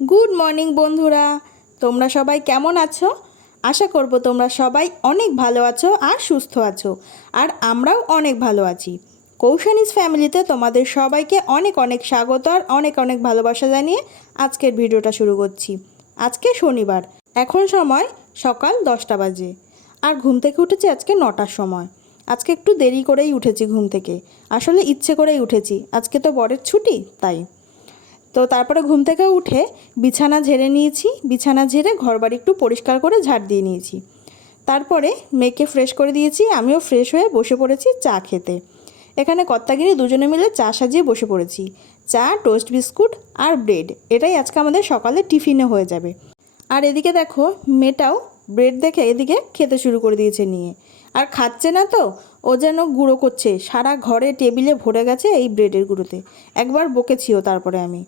Good morning বন্ধুরা। তোমরা সবাই কেমন আছো? আশা করব তোমরা সবাই অনেক ভালো আছো আর সুস্থ আছো। আর আমরাও অনেক ভালো আছি। কৌশানিস ফ্যামিলিতে তোমাদের সবাইকে অনেক অনেক স্বাগত আর অনেক অনেক ভালোবাসা জানিয়ে আজকের ভিডিওটা শুরু করছি। আজকে শনিবার, এখন সময় সকাল দশটা বাজে আর ঘুম থেকে উঠেছি আজকে নটার সময়। আজকে একটু দেরি করেই উঠেছি ঘুম থেকে। আসলে ইচ্ছে করেই উঠেছি। আজকে তো বরের ছুটি, তাই। তো তারপরে ঘুম থেকে উঠে বিছানা ঝেড়ে নিয়েছি। বিছানা ঝেড়ে ঘরবাড়ি একটু পরিষ্কার করে ঝাড় দিয়ে নিয়েছি। তারপরে মেয়েকে ফ্রেশ করে দিয়েছি। আমিও ফ্রেশ হয়ে বসে পড়েছি চা খেতে। এখানে কর্তাগিরি দুজনে মিলে চা সাজিয়ে বসে পড়েছি। চা টোস্ট বিস্কুট আর ব্রেড এটাই আজকে আমাদের সকালে টিফিনে হয়ে যাবে। আর এদিকে দেখো, মেয়েটাও ব্রেড দেখে এদিকে খেতে শুরু করে দিয়েছে নিয়ে। আর খাচ্ছে না তো, ও যেন গুঁড়ো করছে। সারা ঘরে টেবিলে ভরে গেছে এই ব্রেডের গুঁড়োতে। একবার বকেছিও তারপরে আমি।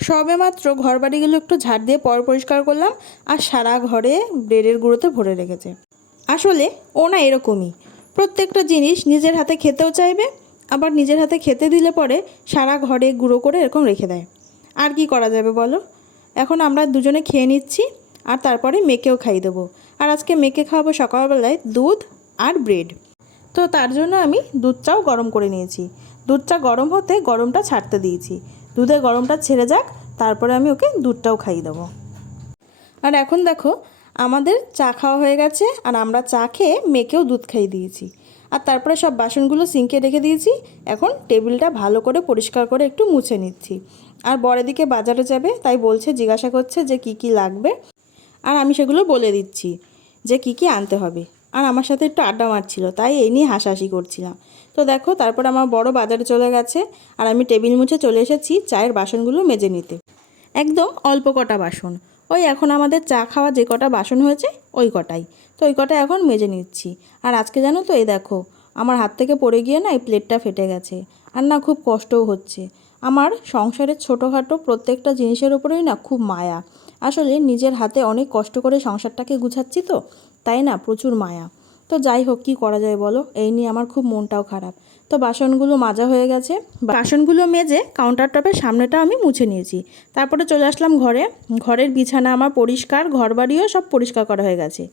সবে মাত্র ঘর বাড়িগুলো একটু ঝাড় দিয়ে পর পরিষ্কার করলাম আর সারা ঘরে ব্রেডের গুঁড়োতে ভরে রেখেছে। আসলে ও না এরকমই। প্রত্যেকটা জিনিস নিজের হাতে খেতেও চাইবে, আবার নিজের হাতে খেতে দিলে পরে সারা ঘরে গুঁড়ো করে এরকম রেখে দেয়। আর কি করা যাবে বলো? এখন আমরা দুজনে খেয়ে নিচ্ছি আর তারপরে মেয়েকেও খাইয়ে দেবো। আর আজকে মেয়েকে খাওয়াবো সকালবেলায় দুধ আর ব্রেড। তো তার জন্য আমি দুধ চাও গরম করে নিয়েছি। দুধ চা গরম হতে গরমটা ছাড়তে দিয়েছি। দুধের গরমটা ছেড়ে যাক, তারপরে আমি ওকে দুধটাও খাইয়ে দেবো। আর এখন দেখো, আমাদের চা খাওয়া হয়ে গেছে, আর আমরা চা খেয়ে মেয়েকেও দুধ খাইয়ে দিয়েছি। আর তারপরে সব বাসনগুলো সিঙ্কে রেখে দিয়েছি, এখন টেবিলটা ভালো করে পরিষ্কার করে একটু মুছে নিচ্ছি। আর বড় দিকে বাজারে যাবে, তাই বলছে, জিজ্ঞাসা করছে যে কি কি লাগবে, আর আমি সেগুলো বলে দিচ্ছি যে কি কি আনতে হবে। আর আমার সাথে একটু আড্ডা মারছিল, তাই এই নিয়ে হাসাহাসি করছিলাম। তো দেখো, তারপর আমার বড় বাজারে চলে গেছে আর আমি টেবিল মুছে চলে এসেছি চায়ের বাসনগুলো মেজে নিতে। একদম অল্প কটা বাসন। ওই এখন আমাদের চা খাওয়া যে কটা বাসন হয়েছে, ওই কটাই। তো ওই কটা এখন মেজে নিচ্ছি। আর আজকে জানো তো, এই দেখো, আমার হাত থেকে পড়ে গিয়ে না এই প্লেটটা ফেটে গেছে। আর না, খুব কষ্টও হচ্ছে। আমার সংসারের ছোটোখাটো প্রত্যেকটা জিনিসের উপরেই না খুব মায়া। আসলে নিজের হাতে অনেক কষ্ট করে সংসারটাকে গুছাচ্ছি তো, তাই না? প্রচুর মায়া। তো যাই হোক, কী করা যায় বলো? এই নিয়ে আমার খুব মনটাও খারাপ। তো বাসনগুলো মাজা হয়ে গেছে। বাসনগুলো মেজে কাউন্টার টপের সামনেটা আমি মুছে নিয়েছি। তারপরে চলে আসলাম ঘরে। ঘরের বিছানা আমার পরিষ্কার ঘর বাড়িও সব পরিষ্কার করা হয়ে গেছে।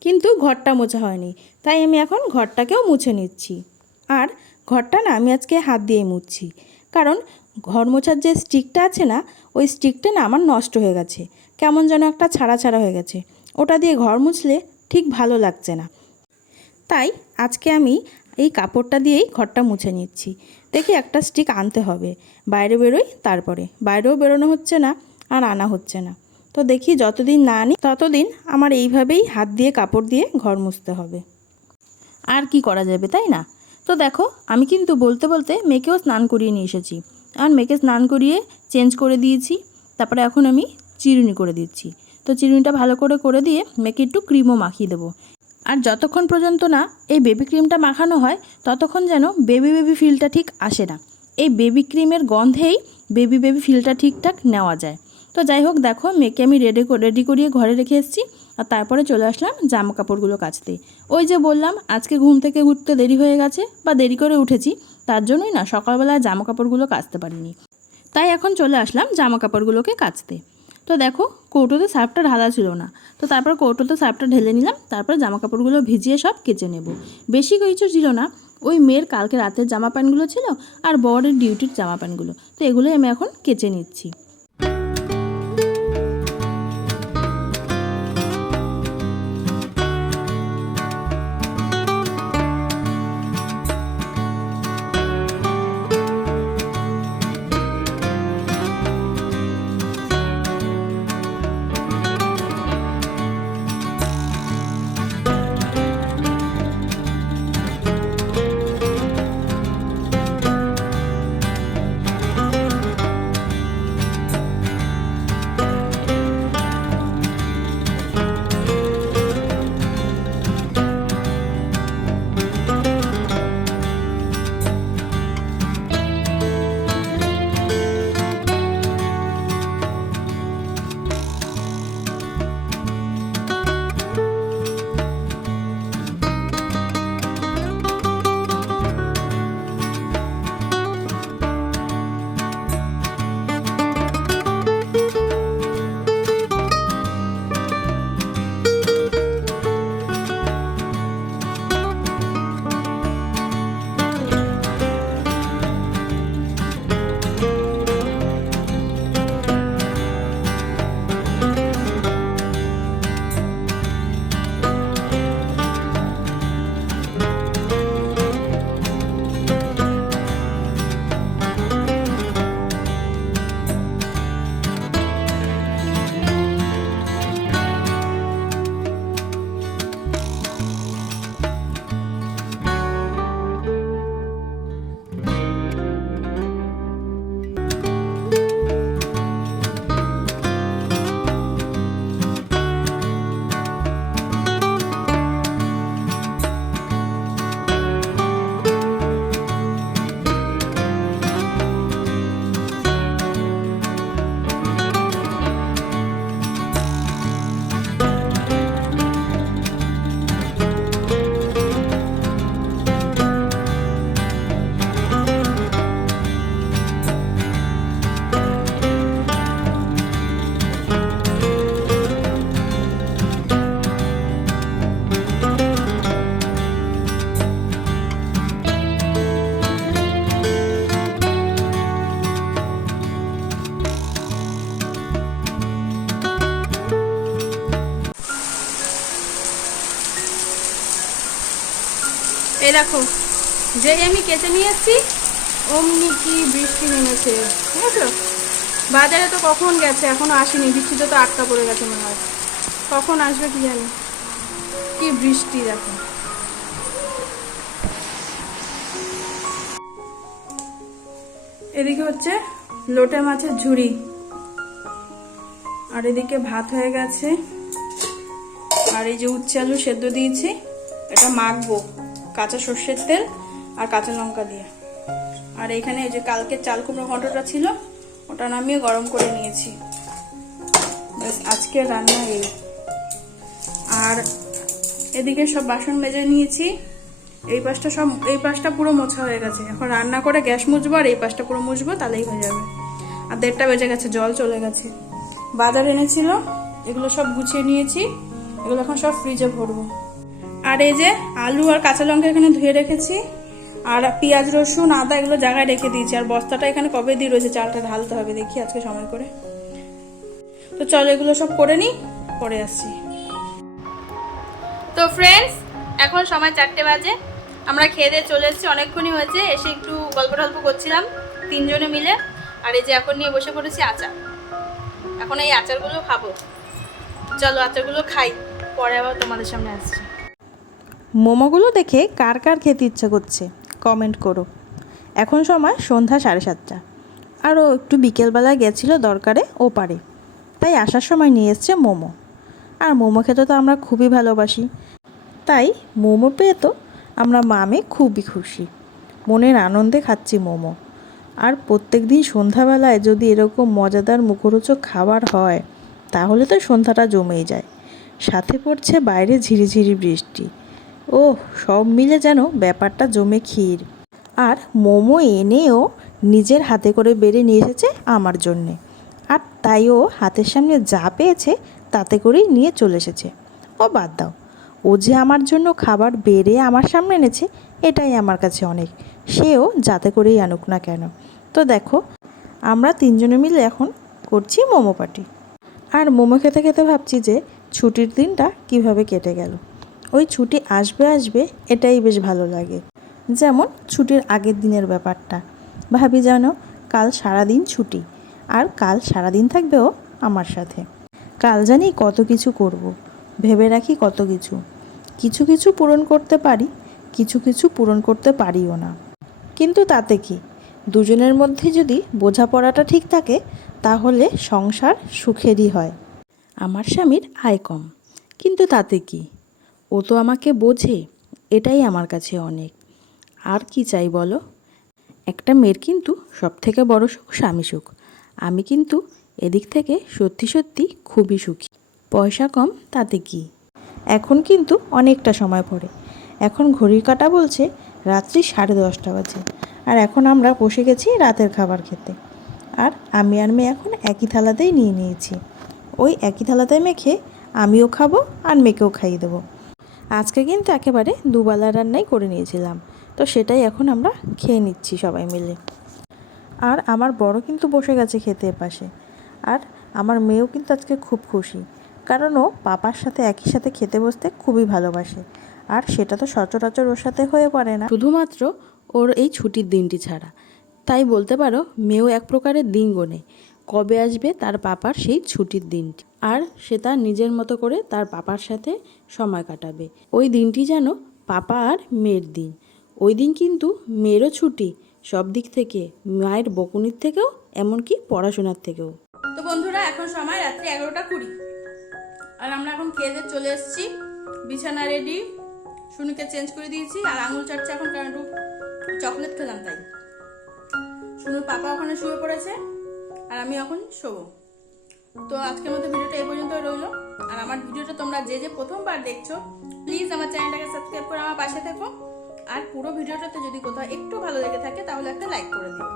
কিন্তু ঘরটা মোছা হয়নি। তাই আমি এখন ঘরটাকেও মুছে নিচ্ছি। আর ঘরটা না আমি আজকে হাত দিয়ে মুছছি। কারণ ঘর মোছার যে স্টিকটা আছে না, ওই স্টিকটা না আমার নষ্ট হয়ে গেছে। কেমন যেন একটা ছাড়া ছাড়া হয়ে গেছে। ওটা দিয়ে ঘর মুছলে ঠিক ভালো লাগছে না। তাই আজকে আমি এই কাপড়টা দিয়েই ঘরটা মুছে নিচ্ছি। দেখি একটা স্টিক আনতে হবে। বাইরে বেরোই, তারপরে। বাইরেও বেরোনো হচ্ছে না আর আনা হচ্ছে না। তো দেখি যতদিন না আনি, ততদিন আমার এইভাবেই হাত দিয়ে কাপড় দিয়ে ঘর মুছতে হবে। আর কি করা যাবে, তাই না? তো দেখো, আমি কিন্তু বলতে বলতে মেয়েকেও স্নান করিয়ে নিয়ে এসেছি। আর মেয়েকে স্নান করিয়ে চেঞ্জ করে দিয়েছি। তারপরে এখন আমি চিরুনি করে দিচ্ছি। তো চিরুনিটা ভালো করে করে দিয়ে মেয়েকে একটু ক্রিমও মাখিয়ে দেবো। আর যতক্ষণ পর্যন্ত না এই বেবি ক্রিমটা মাখানো হয়, ততক্ষণ যেন বেবি বেবি ফিলটা ঠিক আসে না। এই বেবি ক্রিমের গন্ধেই বেবি বেবি ফিলটা ঠিকঠাক নেওয়া যায়। তো যাই হোক, দেখো, মেয়েকে আমি রেডি রেডি করিয়ে ঘরে রেখে এসেছি আর তারপরে চলে আসলাম জামা কাপড়গুলো কাচতে। ওই যে বললাম, আজকে ঘুম থেকে উঠতে দেরি হয়ে গেছে বা দেরি করে উঠেছি, তার জন্যই না সকালবেলায় জামা কাপড়গুলো কাচতে পারিনি। তাই এখন চলে আসলাম জামা কাপড়গুলোকে কাচতে। তো দেখো কৌটোতে সার্ফটা ঢালা ছিল না। তো তারপর কৌটোতে সার্ফটা ঢেলে নিলাম, তারপর জামা কাপড়গুলো ভিজিয়ে সব কেচে নেব। বেশি কিছু ছিল না, ওই মেয়ের কালকে রাতের জামা প্যান্টগুলো ছিল আর বরের ডিউটির জামা প্যান্টগুলো। তো এগুলোই আমি এখন কেচে নিচ্ছি। এই দেখো যেই আমি কেটে নিয়ে এসেছি অমনি কি বৃষ্টি নেমেছে ঠিক বাজারে তো কখন গেছে, এখনও আসেনি, বৃষ্টিতে তো আটকা পড়ে গেছে মনে হয়। কখন আসবে কি জানি? কি বৃষ্টি দেখো। এদিকে হচ্ছে লোটে মাছের ঝুড়ি, আর এদিকে ভাত হয়ে গেছে। আর এই যে উচ্ছে আলু সেদ্ধ দিয়েছি, এটা মাখবো। কাঁচা সর্ষের তেল আর কাঁচা লঙ্কা দিয়ে। আর এখানে যে কালকে চাল কুমড়ো ঘন্টটা ছিল, ওটা নামিয়ে গরম করে নিয়েছি। ব্যাস আজকে রান্না এই। আর এদিকে সব বাসন মেজে নিয়েছি। এই পাশটা সব, এই পাশটা পুরো মোছা হয়ে গেছে। এখন রান্না করে গ্যাস মুছবো আর এই পাশটা পুরো মুছবো, তাহলেই হয়ে যাবে। আর দেড়টা বেজে গেছে, জল চলে গেছে। বাজার এনেছিল, এগুলো সব গুছিয়ে নিয়েছি। এগুলো এখন সব ফ্রিজে ভরবো। আর এই যে আলু আর কাঁচা লঙ্কা এখানে ধুয়ে রেখেছি। আর পেঁয়াজ, রসুন, আদা এগুলো জায়গায় রেখে দিয়েছি। আর বস্তাটা এখানে কবে দিয়ে রয়েছে চালটা ঢালতে হবে দেখি আজকে সময় করে। তো চলো এগুলো সব করে নিই, পরে আসছি। তো ফ্রেন্ডস এখন সময় চারটে বাজে। আমরা খেয়ে দিয়ে চলে এসেছি, অনেকক্ষণই হয়েছে। এসে একটু গল্প টল্প করছিলাম, তিনজনে মিলে। আর এই যে এখন নিয়ে বসে পড়েছি আচার। এখন এই আচারগুলো খাব। চলো আচারগুলো খাই, পরে আবার তোমাদের সামনে আসছি। মোমোগুলো দেখে কার কার খেতে ইচ্ছে করছে কমেন্ট করো। এখন সময় সন্ধ্যা সাড়ে সাতটা। আরও একটু বিকেলবেলা গেছিল দরকারে ও পারে তাই আসার সময় নিয়ে এসছে মোমো। আর মোমো খেতে তো আমরা খুবই ভালোবাসি, তাই মোমো পেয়ে তো আমরা মামে খুবই খুশি। মনের আনন্দে খাচ্ছি মোমো। আর প্রত্যেক দিন সন্ধ্যাবেলায় যদি এরকম মজাদার মুখরোচক খাবার হয়, তাহলে তো সন্ধ্যাটা জমেই যায়। সাথে পড়ছে বাইরে ঝিরিঝিরি বৃষ্টি। ও সব মিলে যেন ব্যাপারটা জমে ক্ষীর। আর মোমো এনেও নিজের হাতে করে বেড়ে নিয়ে এসেছে আমার জন্যে। আর তাই ও হাতের সামনে যা পেয়েছে তাতে করেই নিয়ে চলে এসেছে। ও বাদ দাও। ও যে আমার জন্য খাবার বেড়ে আমার সামনে এনেছে, এটাই আমার কাছে অনেক। সেও যাতে করেই আনুক না কেন। তো দেখো, আমরা তিনজনে মিলে এখন করছি মোমো পার্টি। আর মোমো খেতে খেতে ভাবছি যে ছুটির দিনটা কীভাবে কেটে গেল। ওই ছুটি আসবে আসবে এটাই বেশ ভালো লাগে। যেমন ছুটির আগের দিনের ব্যাপারটা। ভাবি যেন কাল সারাদিন ছুটি, আর কাল সারাদিন থাকবেও আমার সাথে। কাল জানি কত কিছু করব। ভেবে রাখি কত কিছু। কিছু কিছু পূরণ করতে পারি, কিছু কিছু পূরণ করতে পারিও না। কিন্তু তাতে কি? দুজনের মধ্যে যদি বোঝাপড়াটা ঠিক থাকে, তাহলে সংসার সুখেরই হয়। আমার স্বামীর আয় কম। কিন্তু তাতে কি? ও তো আমাকে বোঝে, এটাই আমার কাছে অনেক। আর কি চাই বলো? একটা মেয়ের কিন্তু সব থেকে বড় সুখ স্বামী সুখ। আমি কিন্তু এদিক থেকে সত্যি সত্যি খুবই সুখী। পয়সা কম, তাতে কি? এখন কিন্তু অনেকটা সময় পড়ে। এখন ঘড়ির কাটা বলছে রাত্রি সাড়ে দশটা বাজে। আর এখন আমরা বসে গেছি রাতের খাবার খেতে। আর আমি আর মেয়ে এখন একই থালাতেই নিয়ে নিয়েছি। ওই একই থালাতে মেখে আমিও খাব আর মেয়েকেও খাইয়ে দেবো। আজকে কিন্তু একেবারে দুবেলা রান্নাই করে নিয়েছিলাম। তো সেটাই এখন আমরা খেয়ে নিচ্ছি সবাই মিলে। আর আমার বড় কিন্তু বসে গেছে খেতে পাশে আর আমার মেয়েও কিন্তু আজকে খুব খুশি। কারণ ও পাপার সাথে একই সাথে খেতে বসতে খুবই ভালোবাসে। আর সেটা তো সচরাচর ওর সাথে হয়ে পড়ে না। শুধুমাত্র ওর এই ছুটির দিনটি ছাড়া। তাই বলতে পারো, মেয়েও এক প্রকারের দিন গোনে কবে আসবে তার পাপার সেই ছুটির দিনটি। আর সে তার নিজের মতো করে তার পাপার সাথে সময় কাটাবে। ওই দিনটি যেন পাপা আর মেয়ের দিন। ওই দিন কিন্তু মেয়েরও ছুটি, সব দিক থেকে, মায়ের বকুনির থেকেও, এমনকি পড়াশোনার থেকেও। তো বন্ধুরা, এখন সময় রাত্রি এগারোটা কুড়ি। আর আমরা এখন খেয়ে চলে এসেছি। বিছানা রেডি শুনুকে চেঞ্জ করে দিয়েছি। আর আঙুল চাটছে এখন কারণ একটু চকলেট খেলাম তাই। শুনুর পাপা ওখানে শুয়ে পড়েছে। আর আমি এখন শোবো। তো আজকের মতো ভিডিওটা এই পর্যন্ত রইল। আর আমার ভিডিওটা তোমরা যে যে প্রথমবার দেখছ প্লিজ আমার চ্যানেলটাকে সাবস্ক্রাইব করে আমার পাশে থেকো। আর পুরো ভিডিওটাতে যদি কোথাও একটু ভালো লেগে থাকে তাহলে একটা লাইক করে দিও।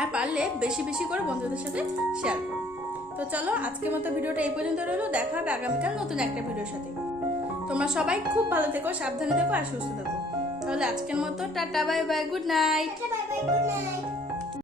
আর পারলে বেশি বেশি করে বন্ধুদের সাথে শেয়ার করো। তো চলো আজকের মতো ভিডিওটা এই পর্যন্ত রইল। দেখা হবে আগামীকাল নতুন একটা ভিডিওর সাথে। তোমরা সবাই খুব ভালো থেকো সাবধানে থেকো আর সুস্থ থেকো। তাহলে আজকের মতো tata bye bye good night Bye bye, good night.